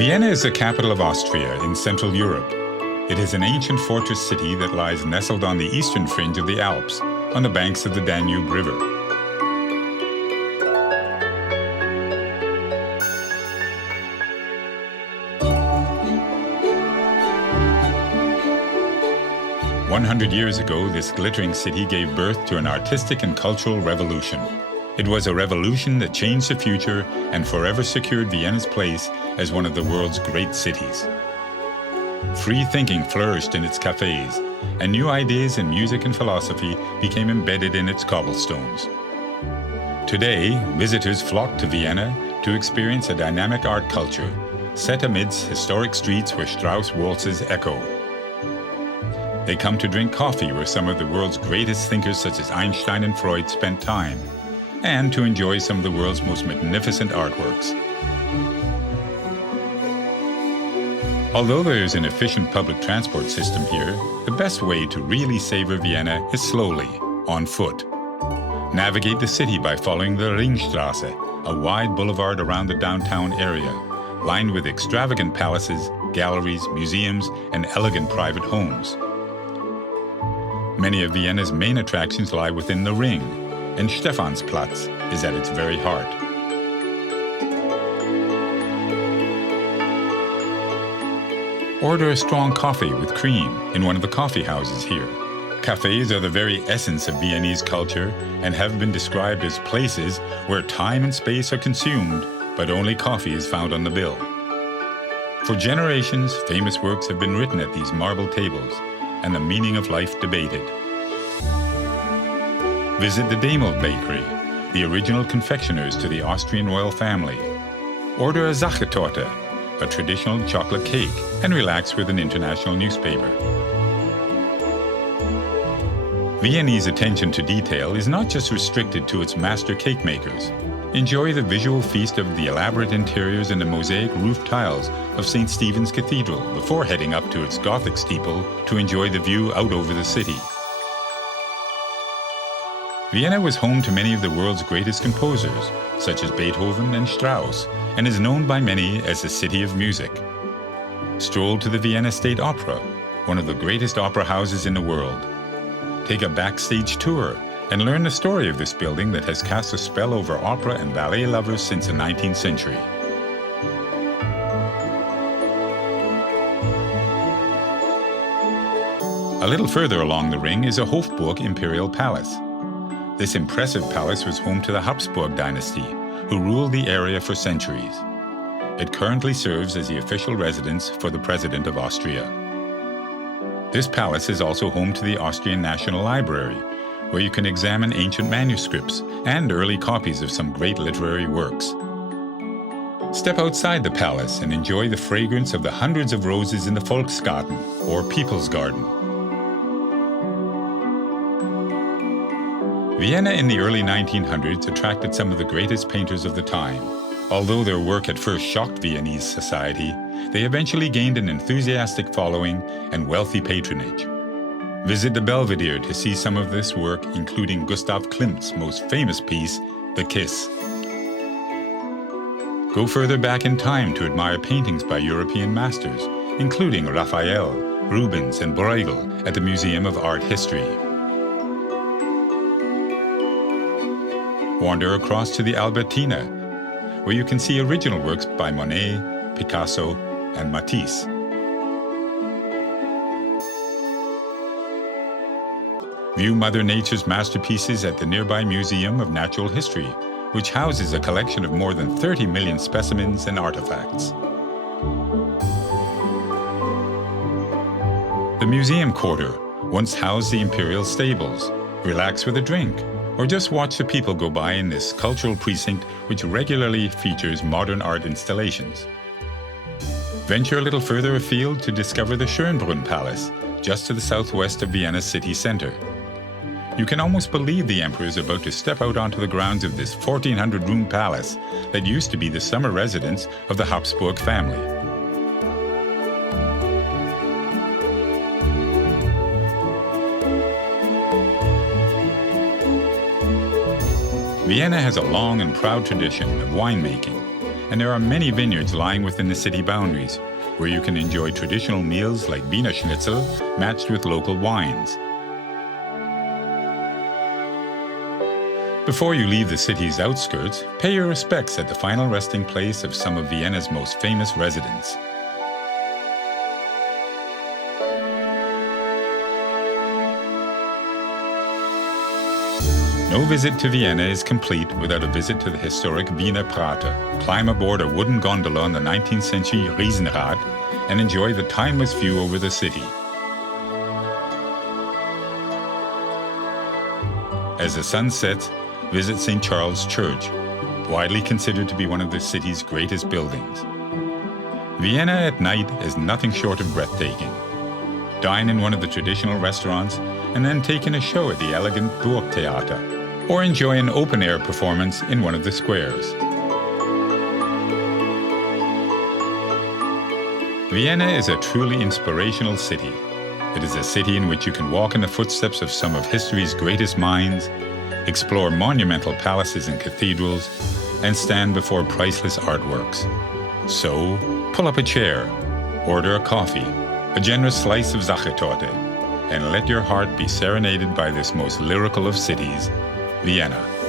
Vienna is the capital of Austria in Central Europe. It is an ancient fortress city that lies nestled on the eastern fringe of the Alps, on the banks of the Danube River. "100 years ago, this glittering city gave birth to an artistic and cultural revolution. It was a revolution that changed the future and forever secured Vienna's place as one of the world's great cities. Free thinking flourished in its cafes, and new ideas in music and philosophy became embedded in its cobblestones. Today, visitors flock to Vienna to experience a dynamic art culture, set amidst historic streets where Strauss waltzes echo. They come to drink coffee where some of the world's greatest thinkers such as Einstein and Freud spent time, and to enjoy some of the world's most magnificent artworks. Although there is an efficient public transport system here, the best way to really savor Vienna is slowly, on foot. Navigate the city by following the Ringstraße, a wide boulevard around the downtown area, lined with extravagant palaces, galleries, museums, and elegant private homes. Many of Vienna's main attractions lie within the ring, and Stephansplatz is at its very heart. Order a strong coffee with cream in one of the coffee houses here. Cafes are the very essence of Viennese culture and have been described as places where time and space are consumed, but only coffee is found on the bill. For generations, famous works have been written at these marble tables, and the meaning of life debated. Visit the Demel Bakery, the original confectioners to the Austrian royal family. Order a Sachertorte, a traditional chocolate cake, and relax with an international newspaper. Viennese attention to detail is not just restricted to its master cake makers. Enjoy the visual feast of the elaborate interiors and the mosaic roof tiles of St. Stephen's Cathedral before heading up to its Gothic steeple to enjoy the view out over the city. Vienna was home to many of the world's greatest composers, such as Beethoven and Strauss, and is known by many as the City of Music. Stroll to the Vienna State Opera, one of the greatest opera houses in the world. Take a backstage tour and learn the story of this building that has cast a spell over opera and ballet lovers since the 19th century. A little further along the ring is a Hofburg Imperial Palace. This impressive palace was home to the Habsburg dynasty, who ruled the area for centuries. It currently serves as the official residence for the President of Austria. This palace is also home to the Austrian National Library, where you can examine ancient manuscripts and early copies of some great literary works. Step outside the palace and enjoy the fragrance of the hundreds of roses in the Volksgarten, or People's Garden. Vienna in the early 1900s attracted some of the greatest painters of the time. Although their work at first shocked Viennese society, they eventually gained an enthusiastic following and wealthy patronage. Visit the Belvedere to see some of this work, including Gustav Klimt's most famous piece, The Kiss. Go further back in time to admire paintings by European masters, including Raphael, Rubens, and Bruegel at the Museum of Art History. Wander across to the Albertina, where you can see original works by Monet, Picasso, and Matisse. View Mother Nature's masterpieces at the nearby Museum of Natural History, which houses a collection of more than 30 million specimens and artifacts. The Museum Quarter once housed the imperial stables. Relax with a drink, or just watch the people go by in this cultural precinct which regularly features modern art installations. Venture a little further afield to discover the Schönbrunn Palace, just to the southwest of Vienna's city center. You can almost believe the emperor is about to step out onto the grounds of this 1,400-room palace that used to be the summer residence of the Habsburg family. Vienna has a long and proud tradition of winemaking, and there are many vineyards lying within the city boundaries, where you can enjoy traditional meals like Wiener Schnitzel matched with local wines. Before you leave the city's outskirts, pay your respects at the final resting place of some of Vienna's most famous residents. No visit to Vienna is complete without a visit to the historic Wiener Prater. Climb aboard a wooden gondola on the 19th century Riesenrad and enjoy the timeless view over the city. As the sun sets, visit St. Charles Church, widely considered to be one of the city's greatest buildings. Vienna at night is nothing short of breathtaking. Dine in one of the traditional restaurants and then take in a show at the elegant Burgtheater, or enjoy an open-air performance in one of the squares. Vienna is a truly inspirational city. It is a city in which you can walk in the footsteps of some of history's greatest minds, explore monumental palaces and cathedrals, and stand before priceless artworks. So, pull up a chair, order a coffee, a generous slice of Sachertorte, and let your heart be serenaded by this most lyrical of cities, Vienna.